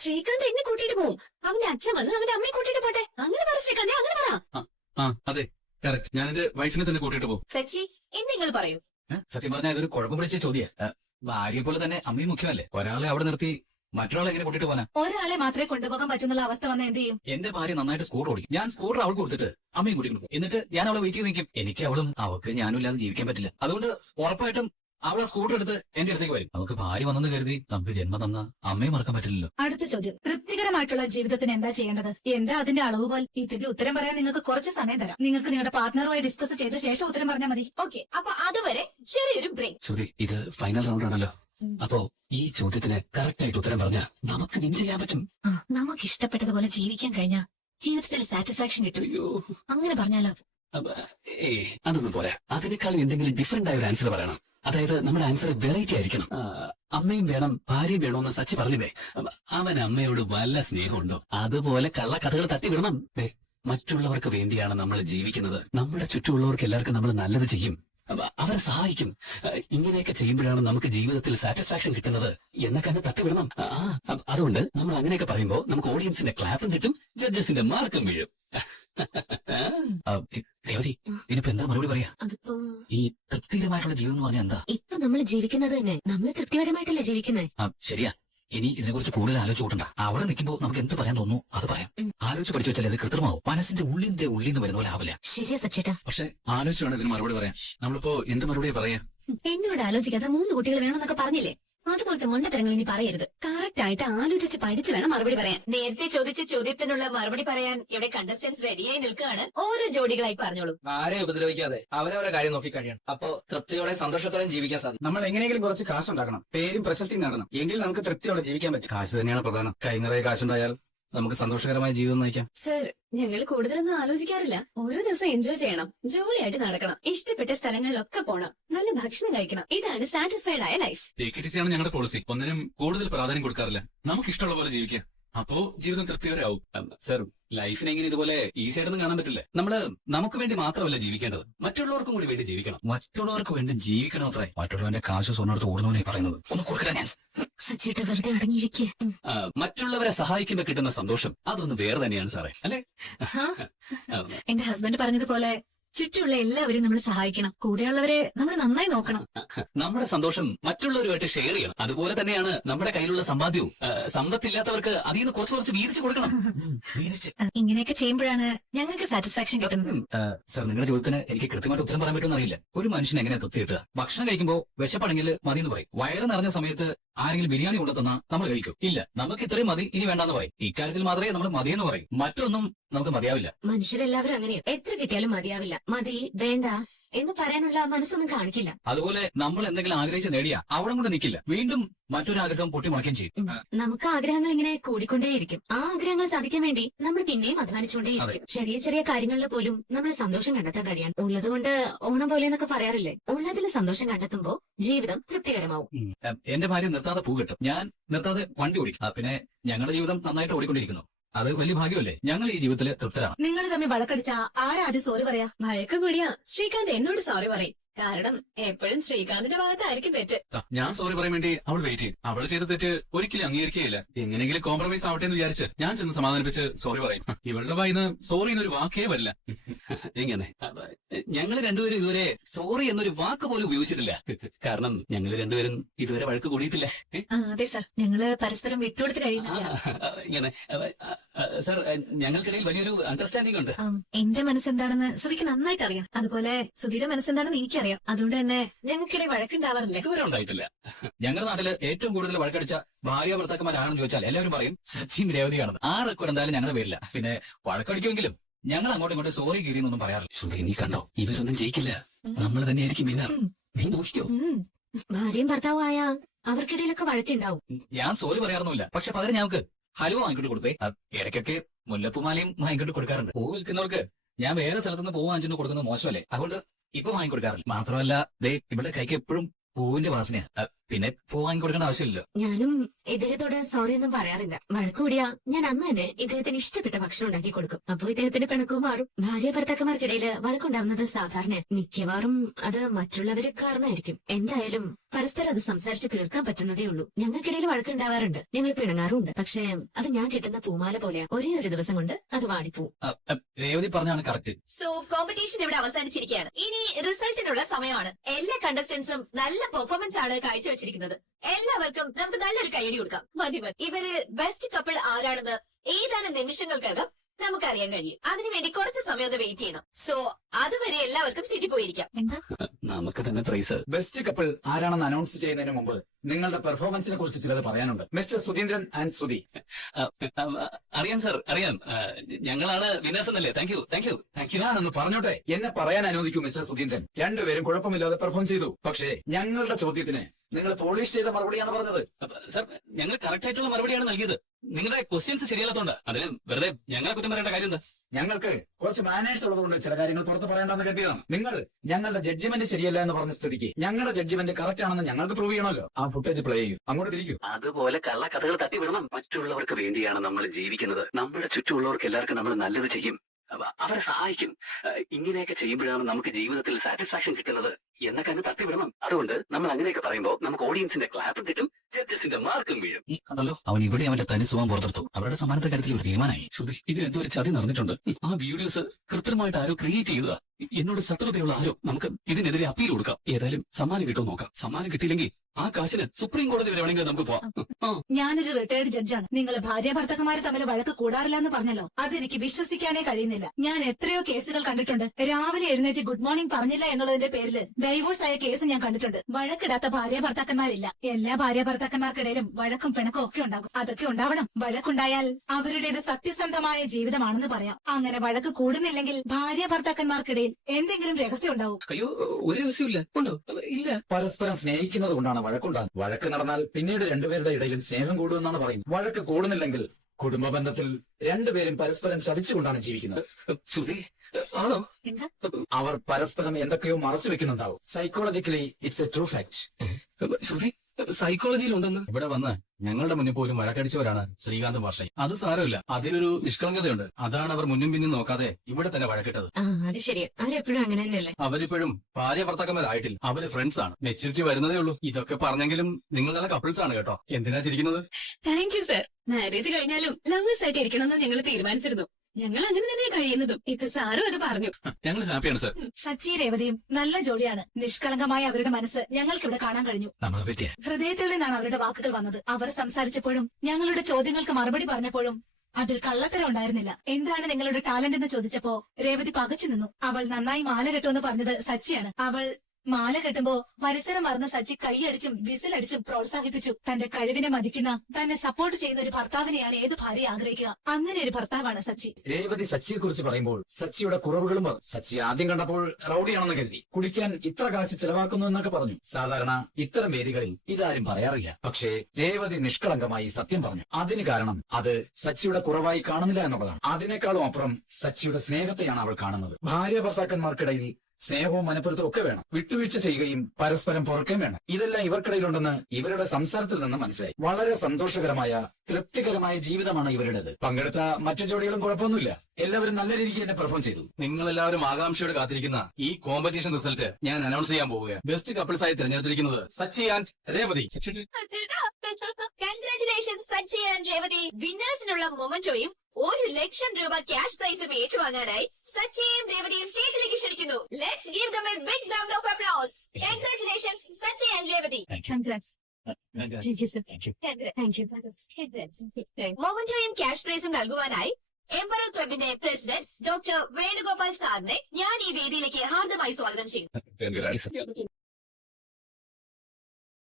ശ്രീകാന്ത് എന്നെ കൂട്ടിട്ട് പോവും. അവന്റെ അച്ഛൻ വന്ന് അവന്റെ അമ്മയെ കൂട്ടിട്ട് പോട്ടെ. അങ്ങനെ പറ ശ്രീകാന്ത്, അങ്ങനെ പറ. അതെ കറക്റ്റ്. ഞാൻ എന്റെ വൈഫിനെ തന്നെ കൂട്ടിട്ട് പോകും. സച്ചി, എന്ന് നിങ്ങൾ പറയൂ. സത്യം പറഞ്ഞാൽ ഇതൊരു കുഴപ്പം പിടിച്ച ചോദ്യ. ഭാര്യയെ പോലെ തന്നെ അമ്മയും മുഖ്യമല്ലേ. ഒരാളെ അവിടെ നിർത്തി മറ്റൊരാളെ എങ്ങനെ കൂട്ടിട്ട് പോകാനാ? ഒരാളെ മാത്രമേ കൊണ്ടുപോകാൻ പറ്റുന്നുള്ള അവസ്ഥ വന്ന എന്ത് ചെയ്യും? എന്റെ ഭാര്യ നന്നായിട്ട് സ്കൂട്ടർ ഓടിക്കും. ഞാൻ സ്കൂട്ടർ അവൾക്ക് കൊടുത്തിട്ട് അമ്മയും കൂട്ടിട്ട് പോകും. എന്നിട്ട് ഞാൻ അവളെ വെയിറ്റ് ചെയ്ത് നിൽക്കും. എനിക്ക് അവളും അവൾക്ക് ഞാനും ഇല്ലാതെ ജീവിക്കാൻ പറ്റില്ല. അതുകൊണ്ട് ഉറപ്പായിട്ടും അവളെ സ്കൂട്ടർ എടുത്ത് എന്റെ അടുത്തേക്ക് വരും. നമുക്ക് ഭാര്യ വന്നെന്ന് കരുതി നമുക്ക് ജന്മം തന്ന അമ്മയെ മറക്കാൻ പറ്റില്ലല്ലോ. അടുത്ത ചോദ്യം, തൃപ്തികരമായിട്ടുള്ള ജീവിതത്തിന് എന്താ ചെയ്യേണ്ടത്? എന്താ അതിന്റെ അളവുകോൽ? ഇതിന്റെ ഉത്തരം പറയാൻ നിങ്ങൾക്ക് കുറച്ച് സമയം തരാം. നിങ്ങൾക്ക് നിങ്ങളുടെ പാർട്ട്ണറുമായി ഡിസ്കസ് ചെയ്ത ശേഷം ഉത്തരം പറഞ്ഞാൽ മതി. ഓക്കെ, അപ്പൊ അതുവരെ ചെറിയൊരു ബ്രേക്ക്. ശ്രുതി, ഇത് ഫൈനൽ റൗണ്ട് ആണല്ലോ. അപ്പോ ഈ ചോദ്യത്തിന് കറക്റ്റ് ആയിട്ട് ഉത്തരം പറഞ്ഞാൽ നമുക്ക് വിൻ ചെയ്യാൻ പറ്റും. നമുക്ക് ഇഷ്ടപ്പെട്ടതുപോലെ ജീവിക്കാൻ കഴിഞ്ഞാൽ ജീവിതത്തിൽ സാറ്റിസ്ഫാക്ഷൻ കിട്ടും. അങ്ങനെ പറഞ്ഞാലോ? അതൊന്നും പോരാ. അതിനേക്കാളും എന്തെങ്കിലും ഡിഫറെന്റ് ആയ ഒരു ആൻസർ പറയണം. അതായത് നമ്മുടെ ആൻസർ വെറൈറ്റി ആയിരിക്കണം. അമ്മയും വേണം ഭാര്യയും വേണമെന്ന് സച്ചി പറഞ്ഞില്ലേ? അവൻ അമ്മയോട് വല്ല സ്നേഹമുണ്ടോ? അതുപോലെ കള്ളക്കഥകൾ തട്ടിവിടണം. മറ്റുള്ളവർക്ക് വേണ്ടിയാണ് നമ്മൾ ജീവിക്കുന്നത്. നമ്മുടെ ചുറ്റുമുള്ളവർക്ക് എല്ലാവർക്കും നമ്മൾ നല്ലത് ചെയ്യും, അവരെ സഹായിക്കും. ഇങ്ങനെയൊക്കെ ചെയ്യുമ്പോഴാണ് നമുക്ക് ജീവിതത്തിൽ സാറ്റിസ്ഫാക്ഷൻ കിട്ടുന്നത് എന്നൊക്കെ അങ്ങ് തട്ടിവിടണം. അതുകൊണ്ട് നമ്മൾ അങ്ങനെയൊക്കെ പറയുമ്പോൾ നമുക്ക് ഓഡിയൻസിന്റെ ക്ലാപ്പും കിട്ടും, ജഡ്ജസിന്റെ മാർക്കും വീഴും. രേവതി, ഇതിപ്പോ എന്താ മറുപടി പറയാ? അതിപ്പോ ഈ തൃപ്തികരമായിട്ടുള്ള ജീവിതം എന്ന് പറഞ്ഞാൽ എന്താ? ഇപ്പൊ നമ്മൾ ജീവിക്കുന്നത് തന്നെ നമ്മൾ തൃപ്തിപരമായിട്ടല്ലേ ജീവിക്കുന്നത്. ശരിയാ. ഇനി ഇതിനെക്കുറിച്ച് കൂടുതൽ ആലോചിച്ച് കൂട്ടണ്ട. അവിടെ നിൽക്കുമ്പോൾ നമുക്ക് എന്ത് പറയാൻ തോന്നുന്നു അത് പറയാം. ആലോചിച്ച് പഠിച്ചു വെച്ചാൽ അത് കൃത്രിമാവും. മനസ്സിന്റെ ഉള്ളിൽ നിന്ന് വരുന്ന പോലെ ആവില്ല. ശരിയാ സച്ചേട്ടാ. പക്ഷെ ആലോചിച്ച് വേണം ഇതിന് മറുപടി പറയാം. നമ്മളിപ്പോ എന്ത് മറുപടി പറയാ? എന്നോട് ആലോചിക്കാതെ 3 കുട്ടികൾ വേണമെന്നൊക്കെ പറഞ്ഞില്ലേ? അതുപോലത്തെ മണ്ടത്തരങ്ങൾ ഇനി പറയരുത്. കറക്റ്റ് ആയിട്ട് ആലോചിച്ച് പഠിച്ച് വേണം മറുപടി പറയാൻ. നേരത്തെ ചോദിച്ച ചോദ്യത്തിനുള്ള മറുപടി പറയാൻ ഇവിടെ കണ്ടസ്റ്റൻസ് റെഡിയായി നിൽക്കുകയാണ്. ഓരോ ജോഡികളായി പറഞ്ഞോളൂ. ആരെ ഉപദ്രവിക്കാതെ അവരവരെ കാര്യം നോക്കി കഴിയണം. അപ്പോ തൃപ്തിയോടെ സന്തോഷത്തോടെയും ജീവിക്കാൻ സാധിക്കും. നമ്മൾ എങ്ങനെയെങ്കിലും കുറച്ച് കാശുണ്ടാക്കണം, പേരും പ്രശസ്തി നേടണം. എങ്കിൽ നമുക്ക് തൃപ്തിയോടെ ജീവിക്കാൻ പറ്റും. കാശ് തന്നെയാണ് പ്രധാനം. കൈ നിറയെ കാശുണ്ടായാൽ നമുക്ക് സന്തോഷകരമായ ജീവിതം നയിക്കാം. സർ, ഞങ്ങൾ കൂടുതലൊന്നും ആലോചിക്കാറില്ല. ഓരോ ദിവസം എൻജോയ് ചെയ്യണം, ജോളിയായിട്ട് നടക്കണം, ഇഷ്ടപ്പെട്ട സ്ഥലങ്ങളിലൊക്കെ പോണം, നല്ല ഭക്ഷണം കഴിക്കണം. ഇതാണ് സാറ്റിസ്ഫൈഡ് ആയ ലൈഫ്. ടേക്ക് ആണ് ഞങ്ങളുടെ പോളിസി. ഒന്നിനും കൂടുതൽ പ്രാധാന്യം കൊടുക്കാറില്ല. നമുക്ക് ഇഷ്ടമുള്ള പോലെ ജീവിക്കാം. അപ്പോ ജീവിതം തൃപ്തികരമാവും. സർ, ലൈഫിനെ ഇങ്ങനെ ഇതുപോലെ ഈസി ആയിട്ടൊന്നും കാണാൻ പറ്റില്ല. നമുക്ക് വേണ്ടി മാത്രമല്ല ജീവിക്കേണ്ടത്, മറ്റുള്ളവർക്കും കൂടി വേണ്ടി ജീവിക്കണം. മറ്റുള്ളവർക്ക് വേണ്ടി ജീവിക്കണം അത്രേ. മറ്റുള്ളവന്റെ കാശ് സ്വർണ്ണത്ത് ഓടുന്നവനെ പറയുന്നത്. ഒന്ന് കൊടുക്കണ ഞാൻ. സച്ചിട്ട് വെറുതെ അടങ്ങിയിരിക്കുക. മറ്റുള്ളവരെ സഹായിക്കുമ്പോൾ കിട്ടുന്ന സന്തോഷം അതൊന്ന് വേറെ തന്നെയാണ് സാറേ, അല്ലേ? എന്റെ ഹസ്ബൻഡ് പറഞ്ഞതുപോലെ ചുറ്റുമുള്ള എല്ലാവരെയും നമ്മൾ സഹായിക്കണം, കൂടെയുള്ളവരെ നമ്മൾ നന്നായി നോക്കണം. നമ്മുടെ സന്തോഷം മറ്റുള്ളവരുമായിട്ട് ഷെയർ ചെയ്യണം. അതുപോലെ തന്നെയാണ് നമ്മുടെ കയ്യിലുള്ള സമ്പാദ്യവും. സമ്പത്തില്ലാത്തവർക്ക് അതിൽ നിന്ന് കുറച്ച് വീതിച്ച് കൊടുക്കണം. ഇങ്ങനെയൊക്കെ ചെയ്യുമ്പോഴാണ് ഞങ്ങൾക്ക് സാറ്റിസ്ഫാക്ഷൻ കിട്ടുന്നത്. സർ, നിങ്ങളുടെ ചോദ്യത്തിന് എനിക്ക് കൃത്യമായിട്ട് ഉത്തരം പറയാൻ പറ്റുമെന്ന് അറിയില്ല. ഒരു മനുഷ്യൻ എങ്ങനെ തൃപ്തി കിട്ടുക? ഭക്ഷണം കഴിക്കുമ്പോൾ വിശപ്പാണെങ്കിൽ മതി എന്ന് പറയും. വയറ് നിറഞ്ഞ സമയത്ത് ആരെങ്കിലും ബിരിയാണി കൊണ്ടുതന്നാ നമ്മൾ കഴിക്കും. ഇല്ല, നമുക്ക് ഇത്രയും മതി, ഇനി വേണ്ടാന്ന് പറയും. ഇക്കാര്യത്തിൽ മാത്രമേ നമ്മൾ മതിയെന്ന് പറയും. മറ്റൊന്നും നമുക്ക് മതിയാവില്ല. മനുഷ്യരെല്ലാവരും അങ്ങനെയാണ്. എത്ര കിട്ടിയാലും മതിയാവില്ല. മതി, വേണ്ട എന്ന് പറയാനുള്ള മനസ്സൊന്നും കാണിക്കില്ല. അതുപോലെ നമ്മൾ എന്തെങ്കിലും ആഗ്രഹിച്ച് നേടിയാ അവിടെ കൊണ്ട് നിൽക്കില്ല. വീണ്ടും മറ്റൊരു ആഗ്രഹം പൊട്ടിമുളയ്ക്കുകയും ചെയ്യും. നമുക്ക് ആഗ്രഹങ്ങൾ ഇങ്ങനെ കൂടിക്കൊണ്ടേയിരിക്കും. ആ ആഗ്രഹങ്ങൾ സാധിക്കാൻ വേണ്ടി നമ്മൾ പിന്നെയും അധ്വാനിച്ചുകൊണ്ടേയിരിക്കും. ചെറിയ ചെറിയ കാര്യങ്ങളിൽ പോലും നമ്മൾ സന്തോഷം കണ്ടെത്താൻ കഴിയാൻ. ഉള്ളതുകൊണ്ട് ഓണം പോലെ എന്നൊക്കെ പറയാറില്ലേ? ഉള്ളതിൽ സന്തോഷം കണ്ടെത്തുമ്പോ ജീവിതം തൃപ്തികരമാവും. എന്റെ ഭാര്യ നിർത്താതെ പൂ കിട്ടും, ഞാൻ നിർത്താതെ വണ്ടി ഓടിക്കും. പിന്നെ ഞങ്ങളുടെ ജീവിതം നന്നായിട്ട് ഓടിക്കൊണ്ടിരിക്കുന്നു. അത് വലിയ ഭാഗ്യമല്ലേ? ഞങ്ങൾ ഈ ജീവിതത്തിൽ തൃപ്തരാണ്. നിങ്ങൾ തമ്മിൽ വഴക്കടിച്ച ആരാ ആദ്യം സോറി പറയാ? വഴക്ക് കൂടിയാ ശ്രീകാന്ത് എന്നോട് സോറി പറയും. കാരണം എപ്പോഴും ശ്രീകാന്തിന്റെ ഭാഗത്തായിരിക്കും തെറ്റ്. ഞാൻ സോറി പറയാൻ വേണ്ടി അവൾ വെയിറ്റ് ചെയ്യും. അവൾ ചെയ്ത തെറ്റ് ഒരിക്കലും അംഗീകരിക്കുകയില്ല. എങ്ങനെയെങ്കിലും കോംപ്രമൈസ് ആവട്ടെ എന്ന് വിചാരിച്ച് ഞാൻ ചെന്ന് സമാധാനിപ്പിച്ച് സോറി പറയും. ഇവളുടെ വായിന്ന് സോറി എന്നൊരു വാക്കേ വരില്ല. എങ്ങനെ? ഞങ്ങൾ രണ്ടുപേരും ഇതുവരെ സോറി എന്നൊരു വാക്ക് പോലും ഉപയോഗിച്ചിട്ടില്ല. കാരണം ഞങ്ങൾ രണ്ടുപേരും ഇതുവരെ വഴക്ക് കൂടിയിട്ടില്ല. അതെ സർ, ഞങ്ങള് പരസ്പരം വിട്ടുകൊടുത്ത് കഴിയുന്നില്ല. ഇങ്ങനെ സർ, ഞങ്ങൾക്കിടയിൽ വലിയൊരു അണ്ടർസ്റ്റാൻഡിംഗ് ഉണ്ട്. എന്റെ മനസ്സെന്താണെന്ന് സുധിക്ക് നന്നായിട്ട് അറിയാം. അതുപോലെ സുധിയുടെ മനസ്സെന്താണെന്ന് എനിക്കറിയാം. അതുകൊണ്ട് തന്നെ ഞങ്ങൾക്കിടയിൽ വഴക്കുണ്ടാവാറില്ല. ഇതുവരെ ഉണ്ടായിട്ടില്ല. ഞങ്ങളുടെ നാട്ടില് ഏറ്റവും കൂടുതൽ വഴക്കടിച്ച ഭാര്യ ഭർത്താക്കന്മാരാണെന്ന് ചോദിച്ചാൽ എല്ലാവരും പറയും സച്ചിൻ രേവതിയാണെന്ന്. ആ റെക്കോർഡ് എന്തായാലും ഞങ്ങളുടെ പേരില്ല. പിന്നെ വഴക്കടിക്കുമെങ്കിലും ഞങ്ങൾ അങ്ങോട്ടും ഇങ്ങോട്ട് സോറി കീറിയെന്നൊന്നും പറയാറില്ല. സുധി, നീ കണ്ടോ, ഇവരൊന്നും ജയിക്കില്ല. നമ്മൾ തന്നെയായിരിക്കും വിന്നർ. നീ നോക്കിക്കോ. ഭാര്യയും ഭർത്താവും ആയ അവർക്കിടയിലൊക്കെ വഴക്കുണ്ടാവും. ഞാൻ സോറി പറയാറൊന്നുമില്ല. പക്ഷെ പകരം ഞങ്ങൾക്ക് ഹലുവ വാങ്ങിക്കൊണ്ട് കൊടുക്കേ. ഇടയ്ക്കൊക്കെ മുല്ലപ്പൂമാലയും വാങ്ങിക്കൊണ്ട് കൊടുക്കാറുണ്ട്. പൂ വിൽക്കുന്നവർക്ക് ഞാൻ വേറെ സ്ഥലത്തുനിന്ന് പൂ വാങ്ങിച്ചു കൊടുക്കുന്നത് മോശമല്ലേ? അതുകൊണ്ട് ഇപ്പൊ വാങ്ങിക്കൊടുക്കാറില്ല. മാത്രമല്ല ഇവിടെ കൈക്ക് എപ്പോഴും പൂവിന്റെ വാസനയാണ്. പിന്നെ പോവാൻ കൊടുക്കേണ്ട ആവശ്യമില്ല. ഞാനും ഇദ്ദേഹത്തോട് സോറി ഒന്നും പറയാറില്ല. വഴക്കൂടിയാ ഞാൻ അന്ന് തന്നെ ഇദ്ദേഹത്തിന് ഇഷ്ടപ്പെട്ട ഭക്ഷണം ഉണ്ടാക്കി കൊടുക്കും. അപ്പൊ ഇദ്ദേഹത്തിന്റെ പിണക്കവും മാറും. ഭാര്യ ഭർത്താക്കന്മാർക്കിടയിൽ വഴക്കുണ്ടാവുന്നത് സാധാരണ. മിക്കവാറും അത് മറ്റുള്ളവര് കാരണമായിരിക്കും. എന്തായാലും പരസ്പരം അത് സംസാരിച്ച് തീർക്കാൻ പറ്റുന്നതേ ഉള്ളൂ. ഞങ്ങൾക്കിടയിൽ വഴക്കുണ്ടാവാറുണ്ട്, ഞങ്ങൾ പിണങ്ങാറുണ്ട്. പക്ഷേ അത് ഞാൻ കിട്ടുന്ന പൂമാല പോലെയാ. ഒരേ ഒരു ദിവസം കൊണ്ട് അത് വാടിപ്പോവും. രേവതി പറഞ്ഞാണ് കറക്റ്റ്. സോ കോമ്പറ്റീഷൻ ഇവിടെ അവസാനിച്ചിരിക്കുകയാണ്. ഇനി റിസൾട്ടിനുള്ള സമയമാണ്. എല്ലാ കണ്ടസ്റ്റന്റ്സും നല്ല പെർഫോമൻസ് ആണ് കാഴ്ചവെച്ചിരിക്കുന്നത്. എല്ലാവർക്കും നമുക്ക് നല്ലൊരു കയ്യടി കൊടുക്കാം. മതി മതി. ഇവര് ബെസ്റ്റ് കപ്പിൾ ആരാണെന്ന് ഏതാനും നിമിഷങ്ങൾക്കകം നമുക്കറിയാൻ കഴിയും. അതിനുവേണ്ടി കുറച്ച് സമയം ഒന്ന് വെയിറ്റ് ചെയ്യണം. സോ അതുവരെ എല്ലാവർക്കും സിറ്റി പോയിരിക്കാം. എന്താ നമുക്ക് തന്നെ പ്രൈസ്. ബെസ്റ്റ് കപ്പിൾ ആരാണെന്ന് അനൗൺസ് ചെയ്യുന്നതിന് മുമ്പ് നിങ്ങളുടെ പെർഫോമൻസിനെ കുറിച്ച് ചിലത് പറയാനുണ്ട്. Mister Sudheendran and Sudhi. അറിയാം സർ, അറിയാം. ഞങ്ങളാണ് വിനേഴ്സ് എന്നല്ലേ. Thank you, thank you, thank you. ഞാനൊന്ന് പറഞ്ഞോട്ടെ, എന്നെ പറയാൻ അനുവദിക്കൂ മിസ്റ്റർ സുധീന്ദ്രൻ. രണ്ടുപേരും കുഴപ്പമില്ലാതെ പെർഫോം ചെയ്തു. പക്ഷേ ഞങ്ങളുടെ ചോദ്യത്തിന് നിങ്ങൾ പോളിഷ് ചെയ്ത മറുപടിയാണ് പറഞ്ഞത്. സർ, ഞങ്ങൾ കറക്റ്റ് ആയിട്ടുള്ള മറുപടിയാണ് നൽകിയത്. നിങ്ങളുടെ ക്വസ്റ്റ്യൻസ് ശരിയല്ലാത്തോണ്ട് അതിന് വെറുതെ ഞങ്ങളെ കുറ്റം പറയേണ്ട കാര്യം എന്താ? ഞങ്ങൾക്ക് കുറച്ച് മാനേഴ്സ് ഉള്ളതുകൊണ്ട് ചില കാര്യങ്ങൾ പുറത്ത് പറയേണ്ടെന്ന് കരുതിയതാണ്. നിങ്ങൾ ഞങ്ങളുടെ ജഡ്ജ്മെന്റ് ശരിയല്ല എന്ന് പറഞ്ഞ സ്ഥിതിക്ക് ഞങ്ങളുടെ ജഡ്ജ്മെന്റ് കറക്റ്റ് ആണെന്ന് ഞങ്ങൾക്ക് പ്രൂവ് ചെയ്യണമല്ലോ. ആ ഫുട്ടേജ് പ്ലേ ചെയ്യൂ, അങ്ങോട്ട് തിരിക്കൂ. അതുപോലെ കള്ള കഥകൾ തട്ടിവിടണം. മറ്റുള്ളവർക്ക് വേണ്ടിയാണ് നമ്മൾ ജീവിക്കുന്നത്. നമ്മുടെ ചുറ്റുമുള്ളവർക്ക് എല്ലാവർക്കും നമ്മൾ നല്ലത് ചെയ്യും, അവരെ സഹായിക്കും. ഇങ്ങനെയൊക്കെ ചെയ്യുമ്പോഴാണ് നമുക്ക് ജീവിതത്തിൽ സാറ്റിസ്ഫാക്ഷൻ കിട്ടുന്നത് എന്നൊക്കെ അങ്ങ് തട്ടിവിടണം. അതുകൊണ്ട് നമ്മൾ അങ്ങനെയൊക്കെ പറയുമ്പോൾ നമുക്ക് ഓഡിയൻസിന്റെ ക്ലാപ്പ് കിട്ടും, ജഡ്ജസിന്റെ മാർക്കും വീഴും. കണ്ടല്ലോ, അവൻ ഇവിടെ അവന്റെ തനി സുഖം പുറത്തെടുത്തു. അവരുടെ സമ്മാനത്തെ കാര്യത്തിൽ ഒരു തീരുമാനമായി. ശ്രുതി, ഇതിലെന്തോ ഒരു ചതി നടന്നിട്ടുണ്ട്. ആ വീഡിയോസ് കൃത്രിമമായിട്ട് ആരോ ക്രിയേറ്റ് ചെയ്തതാ. എന്നോട് ശത്രുതയുള്ള ആരോ. നമുക്ക് ഇതിനെതിരെ അപ്പീൽ കൊടുക്കാം. ഏതായാലും സമ്മാനം കിട്ടുമോ നോക്കാം. സമ്മാനം കിട്ടിയില്ലെങ്കിൽ ആ കാശിന് സുപ്രീം കോടതി വരെ വേണമെങ്കിൽ നമുക്ക് പോവാം. ഞാനൊരു റിട്ടയർഡ് ജഡ്ജാണ്. നിങ്ങൾ ഭാര്യ ഭർത്താക്കന്മാര് തമ്മിൽ വഴക്ക് കൂടാറില്ല എന്ന് പറഞ്ഞല്ലോ. അതെനിക്ക് വിശ്വസിക്കാനേ കഴിയുന്നില്ല. ഞാൻ എത്രയോ കേസുകൾ കണ്ടിട്ടുണ്ട്. രാവിലെ എഴുന്നേറ്റ് ഗുഡ് മോർണിംഗ് പറഞ്ഞില്ല എന്നുള്ളതിന്റെ പേരിൽ ഡൈവോഴ്സ് ആയ കേസ് ഞാൻ കണ്ടിട്ടുണ്ട്. വഴക്കിടാത്ത ഭാര്യ ഭർത്താക്കന്മാരില്ല. എല്ലാ ഭാര്യ ഭർത്താക്കന്മാർക്കിടയിലും വഴക്കും പിണക്കും ഒക്കെ ഉണ്ടാകും. അതൊക്കെ ഉണ്ടാവണം. വഴക്കുണ്ടായാൽ അവരുടേത് സത്യസന്ധമായ ജീവിതമാണെന്ന് പറയാം. അങ്ങനെ വഴക്ക് കൂടുന്നില്ലെങ്കിൽ ഭാര്യ ഭർത്താക്കന്മാർക്കിടയിൽ എന്തെങ്കിലും രഹസ്യം ഉണ്ടാവും. അയ്യോ, ഒരു രഹസ്യമില്ല. ഉണ്ടോ? ഇല്ല. പരസ്പരം സ്നേഹിക്കുന്നത് കൊണ്ടാണ് വഴക്കുണ്ടാകുന്നത്. വഴക്ക് നടന്നാൽ പിന്നീട് രണ്ടുപേരുടെ ഇടയിലും സ്നേഹം കൂടുമെന്നാണ് പറയുന്നത്. വഴക്ക് കൂടുന്നില്ലെങ്കിൽ കുടുംബ ബന്ധത്തിൽ രണ്ടുപേരും പരസ്പരം ചതിച്ചുകൊണ്ടാണ് ജീവിക്കുന്നത്. ശ്രുതി, ആണോ? എന്താ അവർ പരസ്പരം എന്തൊക്കെയോ മറച്ചു വെക്കുന്നുണ്ടാവും. Psychologically it's a true fact. Shruti, സൈക്കോളജിയിലുണ്ടെന്ന്. ഇവിടെ വന്ന് ഞങ്ങളുടെ മുന്നിൽ പോലും വഴക്കടിച്ചവരാണ് ശ്രീകാന്തും വർഷയും. അത് സാരമില്ല, അതിലൊരു നിഷ്കളങ്കതയുണ്ട്. അതാണ് അവർ മുന്നും പിന്നും നോക്കാതെ ഇവിടെ തന്നെ വഴക്കിട്ടത്. ആ അത് ശരിയാ. അവരെപ്പോഴും അങ്ങനെ തന്നെയല്ലേ. അവരിപ്പോഴും ഭാര്യ ഭർത്താക്കന്മാരായിട്ടില്ല. അവര് ഫ്രണ്ട്സ് ആണ്. മെച്യൂരിറ്റി വരുന്നതേ ഉള്ളൂ. ഇതൊക്കെ പറഞ്ഞെങ്കിലും നിങ്ങൾ നല്ല കപ്പിൾസ് ആണ് കേട്ടോ. എന്തിനാ ചിരിക്കുന്നത്? Thank you sir. മാരേജ് കഴിഞ്ഞാലും ലവേഴ്സ് ആയിട്ട് ഇരിക്കണമെന്ന് ഞങ്ങൾ തീരുമാനിച്ചിരുന്നു. ഞങ്ങൾ അങ്ങനെ തന്നെ കഴിയുന്നതും. ഇപ്പൊ സാറും അത് പറഞ്ഞു. ഞങ്ങൾ ഹാപ്പിയാണ് സർ. സച്ചി രേവതിയും നല്ല ജോഡിയാണ്. നിഷ്കളങ്കമായ അവരുടെ മനസ്സ് ഞങ്ങൾക്കിവിടെ കാണാൻ കഴിഞ്ഞു. നമ്മളെ പറ്റിയ ഹൃദയത്തിൽ നിന്നാണ് അവരുടെ വാക്കുകൾ വന്നത്. അവർ സംസാരിച്ചപ്പോഴും ഞങ്ങളുടെ ചോദ്യങ്ങൾക്ക് മറുപടി പറഞ്ഞപ്പോഴും അതിൽ കള്ളത്തരം ഉണ്ടായിരുന്നില്ല. എന്താണ് നിങ്ങളുടെ ടാലന്റ് എന്ന് ചോദിച്ചപ്പോ രേവതി പകച്ചു നിന്നു. അവൾ നന്നായി മാല കെട്ടുമെന്ന് പറഞ്ഞത് സച്ചിയാണ്. അവൾ മാല കെട്ടുമ്പോ പരിസരം മറന്ന സച്ചി കൈയടിച്ചും വിസിലടിച്ചും പ്രോത്സാഹിപ്പിച്ചു. തന്റെ കഴിവിനെ മതിക്കുന്ന, തന്നെ സപ്പോർട്ട് ചെയ്യുന്ന ഒരു ഭർത്താവിനെയാണ് ഏത് ഭാര്യ ആഗ്രഹിക്കുക. അങ്ങനെ ഒരു ഭർത്താവാണ് സച്ചി. രേവതി സച്ചിയെ കുറിച്ച് പറയുമ്പോൾ സച്ചിയുടെ കുറവുകളും പറഞ്ഞു. സച്ചി ആദ്യം കണ്ടപ്പോൾ റൌഡിയാണെന്ന് കരുതി. കുടിക്കാൻ ഇത്ര കാശ് ചെലവാക്കുന്നു എന്നൊക്കെ പറഞ്ഞു. സാധാരണ ഇത്തരം വേദികളിൽ ഇതാരും പറയാറില്ല. പക്ഷേ രേവതി നിഷ്കളങ്കമായി സത്യം പറഞ്ഞു. അതിന് കാരണം അത് സച്ചിയുടെ കുറവായി കാണുന്നില്ല എന്നുള്ളതാണ്. അതിനേക്കാളും അപ്പുറം സച്ചിയുടെ സ്നേഹത്തെയാണ് അവൾ കാണുന്നത്. ഭാര്യ ഭർത്താക്കന്മാർക്കിടയിൽ സ്നേഹവും മനപ്പുറത്തും ഒക്കെ വേണം. വിട്ടുവീഴ്ച ചെയ്യുകയും പരസ്പരം പൊറുക്കുകയും വേണം. ഇതെല്ലാം ഇവർക്കിടയിലുണ്ടെന്ന് ഇവരുടെ സംസാരത്തിൽ നിന്ന് മനസ്സിലായി. വളരെ സന്തോഷകരമായ, തൃപ്തികരമായ ജീവിതമാണ് ഇവരുടേത്. പങ്കെടുത്ത മറ്റു ജോഡികളും കുഴപ്പമൊന്നുമില്ല. എല്ലാവരും നല്ല രീതിക്ക് തന്നെ പെർഫോം ചെയ്തു. നിങ്ങൾ എല്ലാവരും ആകാംക്ഷയോടെ കാത്തിരിക്കുന്ന ഈ കോമ്പറ്റീഷൻ റിസൾട്ട് ഞാൻ അനൗൺസ് ചെയ്യാൻ പോവുകയാണ്. ബെസ്റ്റ് കപ്പിൾസ് ആയി തിരഞ്ഞെടുത്തിരിക്കുന്നത് Sachi and Revathi. Congratulation Sachi and Revathi. വിന്നേഴ്സിനുള്ള മൊമെന്റോയും 1,00,000 രൂപ ക്യാഷ് പ്രൈസും ഏറ്റുവാങ്ങാനായി സച്ചിയും രേവതിയും സ്റ്റേജിലേക്ക് ക്ഷണിക്കുന്നു. Let's give them a big round of applause. Congratulations Sachi and Revathi. Congrats. Thank you, sir. Thank you. മൊമെന്റോയും ക്യാഷ് പ്രൈസും നൽകുവാനായി എംപറർ ക്ലബിന്റെ പ്രസിഡന്റ് ഡോക്ടർ വേണുഗോപാൽ സാറിനെ ഞാൻ ഈ വേദിയിലേക്ക് ഹാർദമായി സ്വാഗതം ചെയ്യുന്നു.